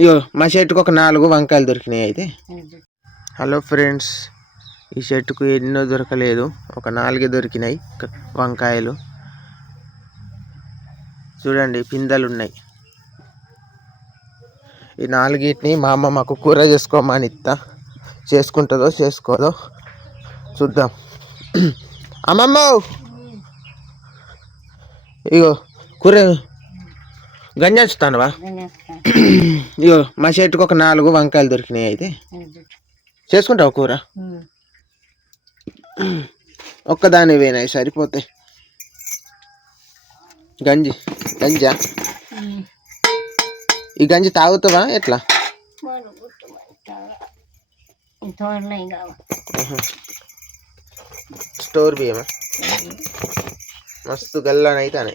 ఇగో మా చెట్టుకు ఒక నాలుగు వంకాయలు దొరికినాయి అయితే. హలో ఫ్రెండ్స్ ఈ చెట్టుకు ఎన్నో దొరకలేదు. ఒక నాలుగే దొరికినాయి వంకాయలు. చూడండి పిందెలు ఉన్నాయి ఈ నాలుగిటిని మా అమ్మ మాకు కూర చేసుకోమని ఇస్తా చేసుకుంటుందో చేసుకోదో చూద్దాం. అమ్మమ్మ! ఇగో కూర గంజేస్తానువా? ఇగో మా చెట్టుకు ఒక నాలుగు వంకాయలు దొరికినాయి అయితే. చేసుకుంటావు కూర? ఒక్కదాని పోయినాయి సరిపోతాయి గంజి గంజా. ఈ గంజి తాగుతావా? ఎట్లా? స్టోర్ బియ్యమా? మస్తు గల్లానైతానే.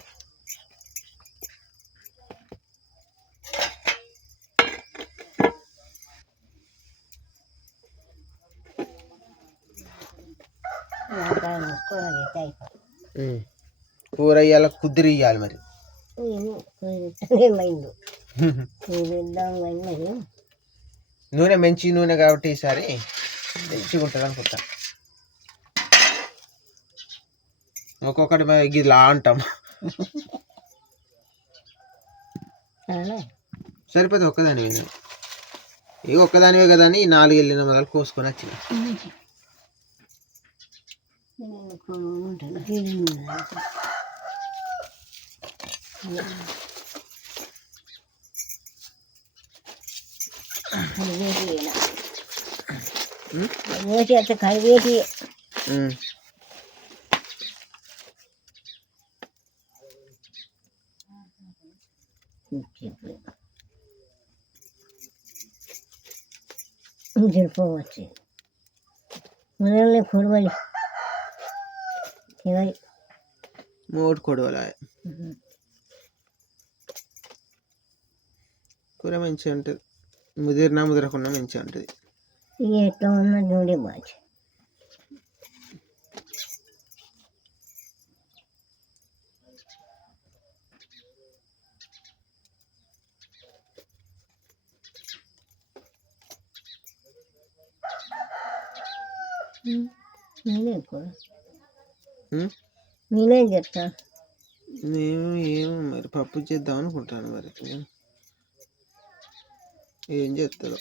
కూర ఇవ్వాలి కుదిరి ఇవ్వాలి మరి. నూనె మంచి నూనె కాబట్టి ఈసారి మంచిగా ఉంటుంది అనుకుంటా. ఒక్కొక్కటి మరి గిలా అంటాం. సరిపోతే ఒక్కదానివే ఇవి ఒక్కదానివే కదా అని నాలుగు వెళ్ళిన మొదలు కోసుకొని వచ్చింది കൈവേരിയാണ് കൈവേരി ചിലപ്പോൾ വെച്ച് മുതലുള്ള കൂടുതൽ అట్లా కలివేసి ఉమ్. సరిపోవచ్చు మనల్ని కురవాలి చేయాలి మూడు కొడవల. కూర మంచిగా ఉంటుంది. ముదిరినా ముదిరకుండా మంచిగా ఉంటుంది. ఇక ఎట్లా ఉన్నా చూడే బాగా నేనే కూడా నేనే చెప్తా నేను ఏమో మరి పప్పు చేద్దాం అనుకుంటాను మరి. ఏం? చేస్తారో